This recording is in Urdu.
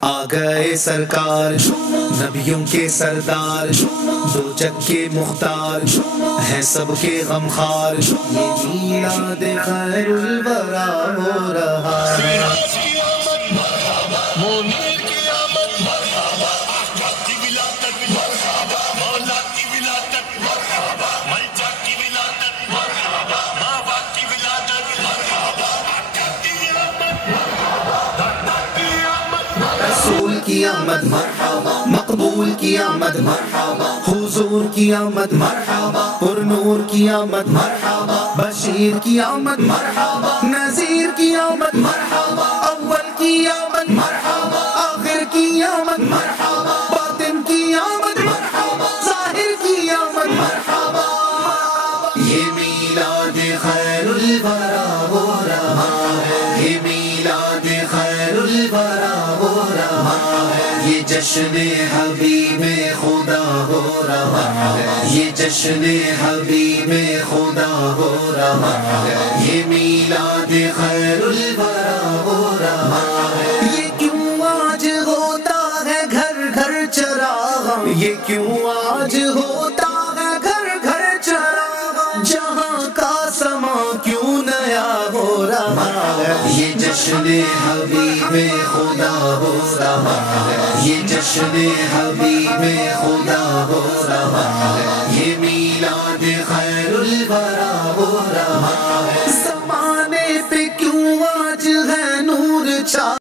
آ گئے سرکار نبیوں کے سردار، دو جگ کے مختار ہیں سب کے غمخوار، یہ میلاد خیر الورا ہو رہا ہے۔ رسول کی آمد مرحبا، مقبول کی آمد مرحبا، حضور کی آمد مرحبا، پر نور کی آمد مرحبا، بشیر کی آمد مرحبا، نذیر کی آمد مرحبا، اول کی آمد مرحبا، آخر کی آمد مرحبا، باطن کی آمد مرحبا، ظاہر کی آمد مرحبا۔ یہ میلاد خیر الورا ہو رہا ہے، یہ میلاد خیر الورا ہو رہا ہے، یہ جشن حبیب خدا ہو رہا ہے، یہ جشن حبیب خدا ہو رہا ہے، یہ میلاد خیر الورا ہو رہا ہے۔ یہ کیوں آج ہوتا ہے گھر گھر چراغاں، یہ کیوں آج ہوتا ہے گھر گھر چراغاں، جہاں کا سما کیوں نیا ہو رہا ہے۔ یہ جشن حبیب خدا ہو رہا ہے، یہ جشن حبیب خدا ہو رہا ہے، یہ میلاد خیر الورا ہو رہا ہے۔ زمانے پہ کیوں آج ہے نور چھا